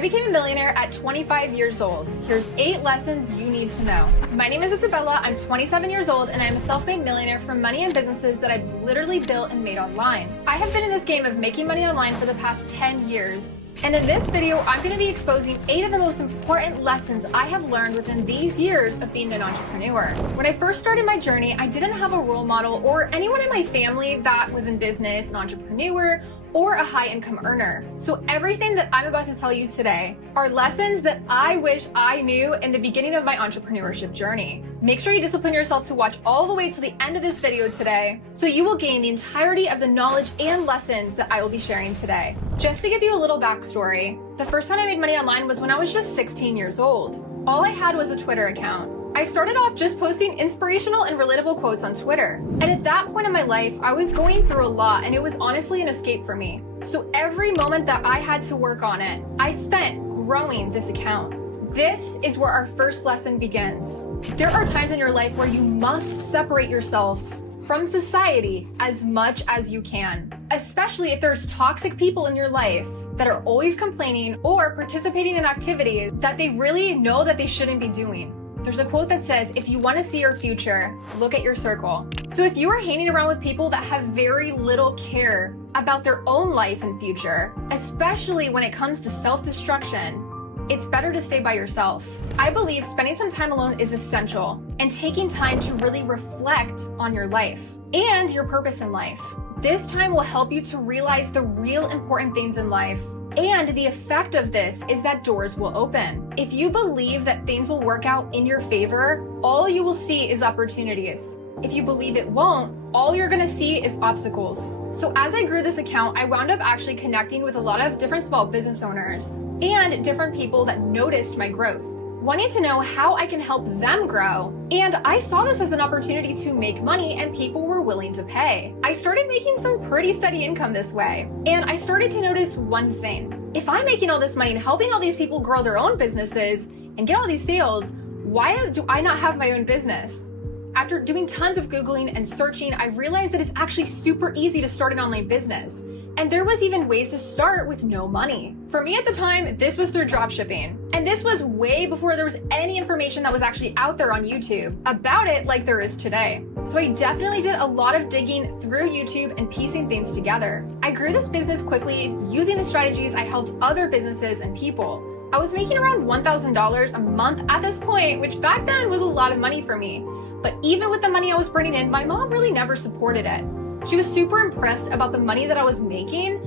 I became a millionaire at 25 years old. Here's 8 lessons you need to know. My name is Isabella, I'm 27 years old, and I'm a self-made millionaire from money and businesses that I've literally built and made online. I have been in this game of making money online for the past 10 years. And in this video, I'm going to be exposing 8 of the most important lessons I have learned within these years of being an entrepreneur. When I first started my journey, I didn't have a role model or anyone in my family that was in business, an entrepreneur, or a high-income earner. So everything that I'm about to tell you today are lessons that I wish I knew in the beginning of my entrepreneurship journey. Make sure you discipline yourself to watch all the way to the end of this video today, so you will gain the entirety of the knowledge and lessons that I will be sharing today. Just to give you a little backstory, the first time I made money online was when I was just 16 years old. All I had was a Twitter account. I started off just posting inspirational and relatable quotes on Twitter. And at that point in my life, I was going through a lot and it was honestly an escape for me. So every moment that I had to work on it, I spent growing this account. This is where our first lesson begins. There are times in your life where you must separate yourself from society as much as you can, especially if there's toxic people in your life that are always complaining or participating in activities that they really know that they shouldn't be doing. There's a quote that says, if you want to see your future, look at your circle. So if you are hanging around with people that have very little care about their own life and future, especially when it comes to self-destruction, it's better to stay by yourself. I believe spending some time alone is essential, and taking time to really reflect on your life and your purpose in life. This time will help you to realize the real important things in life. And the effect of this is that doors will open. If you believe that things will work out in your favor, all you will see is opportunities. If you believe it won't, all you're gonna see is obstacles. So as I grew this account, I wound up actually connecting with a lot of different small business owners and different people that noticed my growth, wanting to know how I can help them grow. And I saw this as an opportunity to make money, and people were willing to pay. I started making some pretty steady income this way. And I started to notice one thing. If I'm making all this money and helping all these people grow their own businesses and get all these sales, why do I not have my own business? After doing tons of Googling and searching, I realized that it's actually super easy to start an online business. And there was even ways to start with no money. For me at the time, this was through dropshipping. And this was way before there was any information that was actually out there on YouTube about it like there is today. So I definitely did a lot of digging through YouTube and piecing things together. I grew this business quickly using the strategies I helped other businesses and people. I was making around $1,000 a month at this point, which back then was a lot of money for me. But even with the money I was bringing in, my mom really never supported it. She was super impressed about the money that I was making,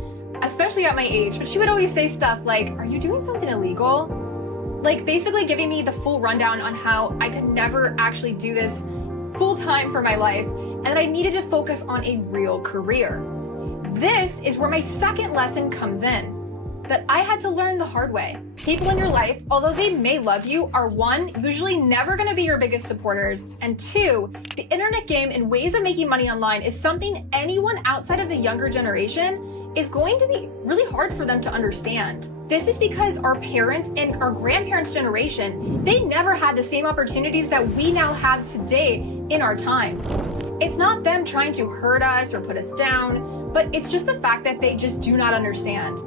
especially at my age, but she would always say stuff like, are you doing something illegal? Like basically giving me the full rundown on how I could never actually do this full time for my life, and that I needed to focus on a real career. This is where my second lesson comes in, that I had to learn the hard way. People in your life, although they may love you, are 1, usually never gonna be your biggest supporters, and 2, the internet game and ways of making money online is something anyone outside of the younger generation is going to be really hard for them to understand. This is because our parents and our grandparents' generation, they never had the same opportunities that we now have today in our times. It's not them trying to hurt us or put us down, but it's just the fact that they just do not understand.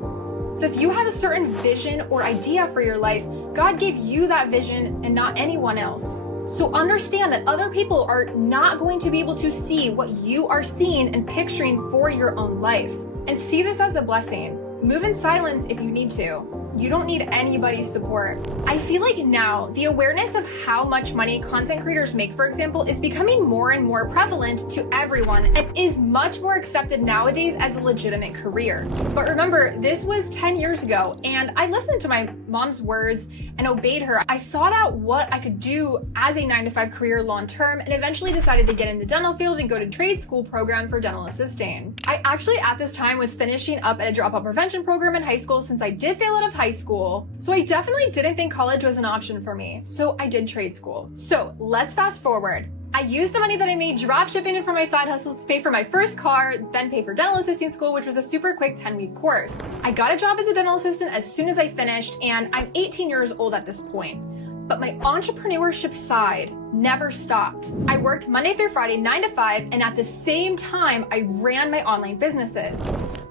So if you have a certain vision or idea for your life, God gave you that vision and not anyone else. So understand that other people are not going to be able to see what you are seeing and picturing for your own life. And see this as a blessing. Move in silence if you need to. You don't need anybody's support. I feel like now the awareness of how much money content creators make, for example, is becoming more and more prevalent to everyone and is much more accepted nowadays as a legitimate career. But remember, this was 10 years ago, and I listened to my mom's words and obeyed her. I sought out what I could do as a 9-to-5 career long term, and eventually decided to get in the dental field and go to trade school program for dental assisting. I actually at this time was finishing up at a dropout prevention program in high school, since I did fail out of high school. So I definitely didn't think college was an option for me. So I did trade school. So let's fast forward. I used the money that I made dropshipping for my side hustles to pay for my first car, then pay for dental assisting school, which was a super quick 10-week course. I got a job as a dental assistant as soon as I finished, and I'm 18 years old at this point. But my entrepreneurship side never stopped. I worked Monday through Friday, 9 to 5, and at the same time, I ran my online businesses.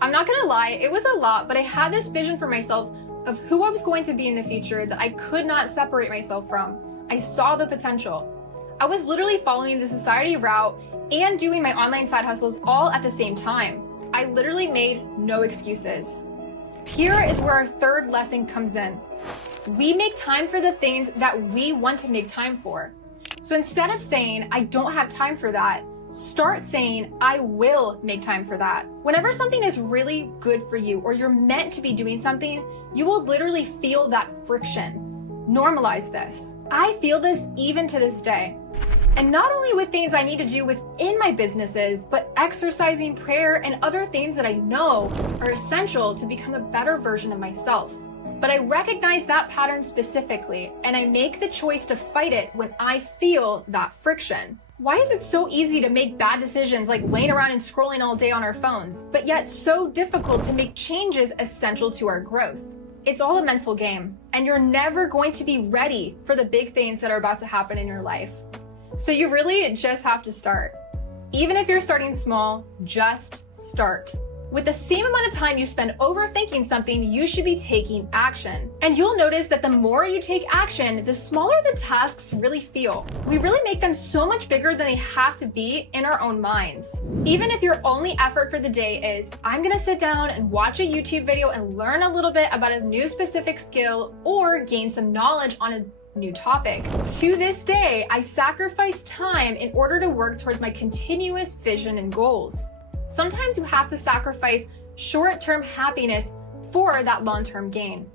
I'm not gonna lie, it was a lot, but I had this vision for myself of who I was going to be in the future that I could not separate myself from. I saw the potential. I was literally following the society route and doing my online side hustles all at the same time. I literally made no excuses. Here is where our third lesson comes in. We make time for the things that we want to make time for. So instead of saying, I don't have time for that, start saying, I will make time for that. Whenever something is really good for you or you're meant to be doing something, you will literally feel that friction. Normalize this. I feel this even to this day. And not only with things I need to do within my businesses, but exercising, prayer, and other things that I know are essential to become a better version of myself. But I recognize that pattern specifically, and I make the choice to fight it when I feel that friction. Why is it so easy to make bad decisions like laying around and scrolling all day on our phones, but yet so difficult to make changes essential to our growth? It's all a mental game, and you're never going to be ready for the big things that are about to happen in your life. So you really just have to start. Even if you're starting small, just start. With the same amount of time you spend overthinking something, you should be taking action. And you'll notice that the more you take action, the smaller the tasks really feel. We really make them so much bigger than they have to be in our own minds. Even if your only effort for the day is, I'm gonna sit down and watch a YouTube video and learn a little bit about a new specific skill or gain some knowledge on a new topic. To this day, I sacrifice time in order to work towards my continuous vision and goals. Sometimes you have to sacrifice short-term happiness for that long-term gain.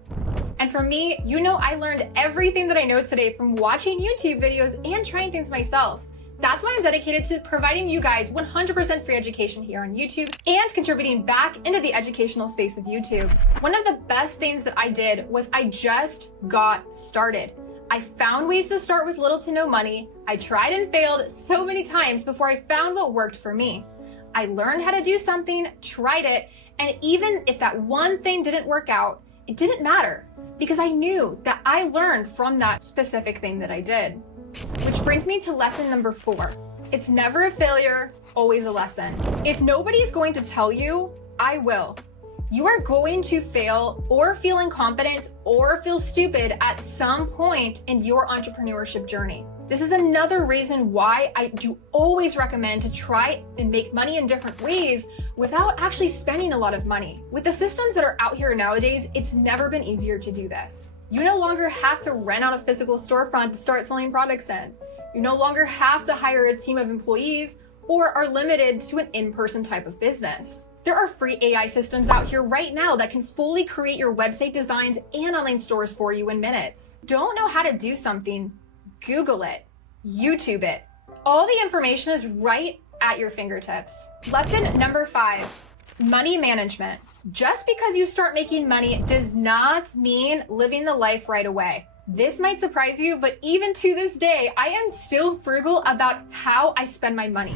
And for me, I learned everything that I know today from watching YouTube videos and trying things myself. That's why I'm dedicated to providing you guys 100% free education here on YouTube and contributing back into the educational space of YouTube. One of the best things that I did was I just got started. I found ways to start with little to no money. I tried and failed so many times before I found what worked for me. I learned how to do something, tried it, and even if that one thing didn't work out, it didn't matter because I knew that I learned from that specific thing that I did. Which brings me to lesson number 4. It's never a failure, always a lesson. If nobody's going to tell you, I will. You are going to fail or feel incompetent or feel stupid at some point in your entrepreneurship journey. This is another reason why I do always recommend to try and make money in different ways without actually spending a lot of money. With the systems that are out here nowadays, it's never been easier to do this. You no longer have to rent out a physical storefront to start selling products in. You no longer have to hire a team of employees or are limited to an in-person type of business. There are free AI systems out here right now that can fully create your website designs and online stores for you in minutes. Don't know how to do something? Google it, YouTube it. All the information is right at your fingertips. Lesson number 5, money management. Just because you start making money does not mean living the life right away. This might surprise you, but even to this day, I am still frugal about how I spend my money.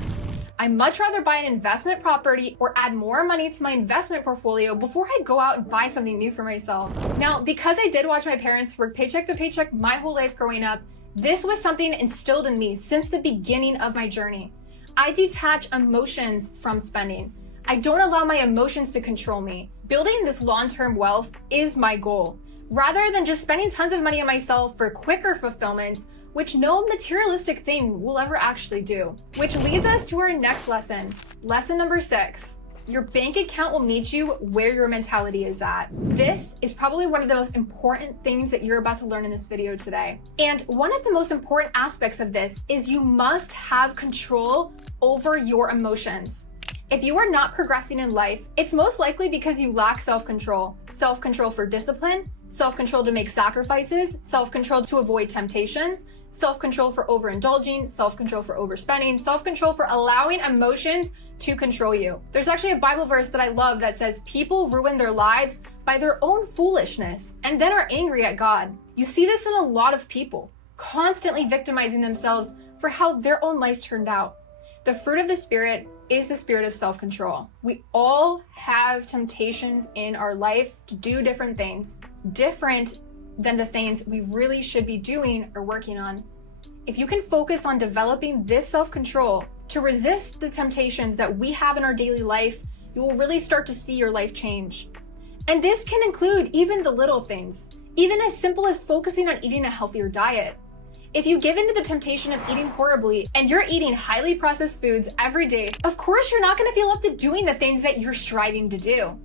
I much rather buy an investment property or add more money to my investment portfolio before I go out and buy something new for myself. Now, because I did watch my parents work paycheck to paycheck my whole life growing up, this was something instilled in me since the beginning of my journey. I detach emotions from spending. I don't allow my emotions to control me. Building this long-term wealth is my goal. Rather than just spending tons of money on myself for quicker fulfillment, which no materialistic thing will ever actually do. Which leads us to our next lesson. Lesson number 6. Your bank account will meet you where your mentality is at. This is probably one of the most important things that you're about to learn in this video today. And one of the most important aspects of this is you must have control over your emotions. If you are not progressing in life, it's most likely because you lack self-control. Self-control for discipline, self-control to make sacrifices, self-control to avoid temptations, self-control for overindulging, self-control for overspending, self-control for allowing emotions to control you. There's actually a Bible verse that I love that says, people ruin their lives by their own foolishness and then are angry at God. You see this in a lot of people, constantly victimizing themselves for how their own life turned out. The fruit of the Spirit is the spirit of self-control. We all have temptations in our life to do different things, different than the things we really should be doing or working on. If you can focus on developing this self-control to resist the temptations that we have in our daily life, you will really start to see your life change. And this can include even the little things, even as simple as focusing on eating a healthier diet. If you give in to the temptation of eating horribly and you're eating highly processed foods every day, of course you're not going to feel up to doing the things that you're striving to do.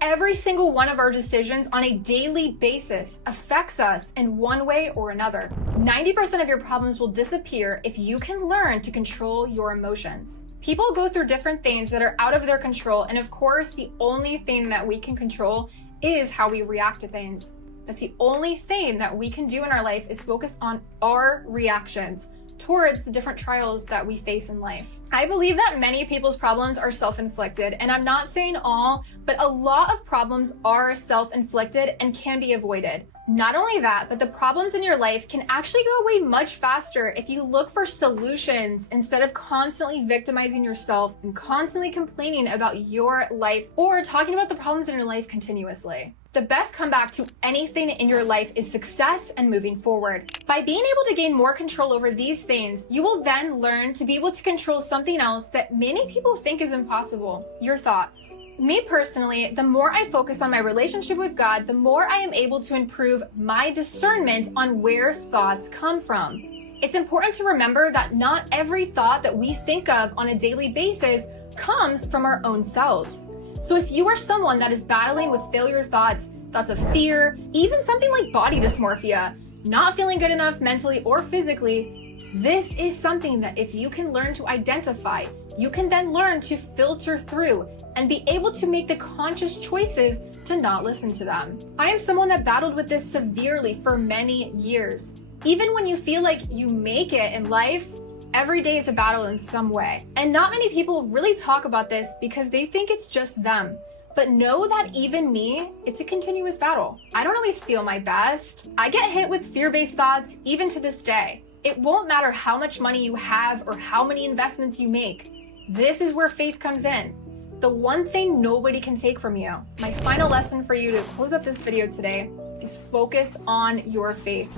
Every single one of our decisions on a daily basis affects us in one way or another. 90% of your problems will disappear if you can learn to control your emotions. People go through different things that are out of their control, and of course, the only thing that we can control is how we react to things. That's the only thing that we can do in our life is focus on our reactions towards the different trials that we face in life. I believe that many people's problems are self-inflicted, and I'm not saying all, but a lot of problems are self-inflicted and can be avoided. Not only that, but the problems in your life can actually go away much faster if you look for solutions instead of constantly victimizing yourself and constantly complaining about your life or talking about the problems in your life continuously. The best comeback to anything in your life is success and moving forward. By being able to gain more control over these things, you will then learn to be able to control something else that many people think is impossible: your thoughts. Me personally, the more I focus on my relationship with God, the more I am able to improve my discernment on where thoughts come from. It's important to remember that not every thought that we think of on a daily basis comes from our own selves. So if you are someone that is battling with failure thoughts, thoughts of fear, even something like body dysmorphia, not feeling good enough mentally or physically, this is something that if you can learn to identify, you can then learn to filter through and be able to make the conscious choices to not listen to them. I am someone that battled with this severely for many years. Even when you feel like you make it in life, every day is a battle in some way. And not many people really talk about this because they think it's just them. But know that even me, it's a continuous battle. I don't always feel my best. I get hit with fear-based thoughts even to this day. It won't matter how much money you have or how many investments you make. This is where faith comes in. The one thing nobody can take from you. My final lesson for you to close up this video today is focus on your faith.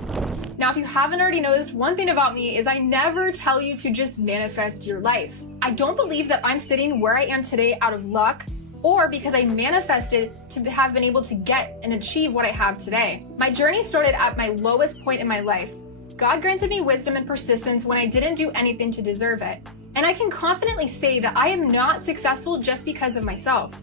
Now, if you haven't already noticed, one thing about me is I never tell you to just manifest your life. I don't believe that I'm sitting where I am today out of luck or because I manifested to have been able to get and achieve what I have today. My journey started at my lowest point in my life. God granted me wisdom and persistence when I didn't do anything to deserve it. And I can confidently say that I am not successful just because of myself.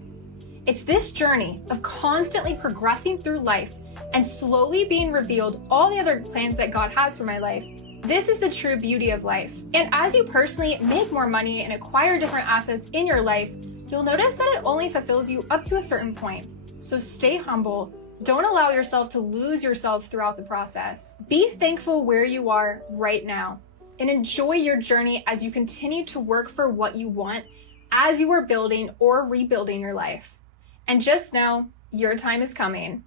It's this journey of constantly progressing through life and slowly being revealed all the other plans that God has for my life. This is the true beauty of life. And as you personally make more money and acquire different assets in your life, you'll notice that it only fulfills you up to a certain point. So stay humble. Don't allow yourself to lose yourself throughout the process. Be thankful where you are right now and enjoy your journey as you continue to work for what you want as you are building or rebuilding your life. And just know your time is coming.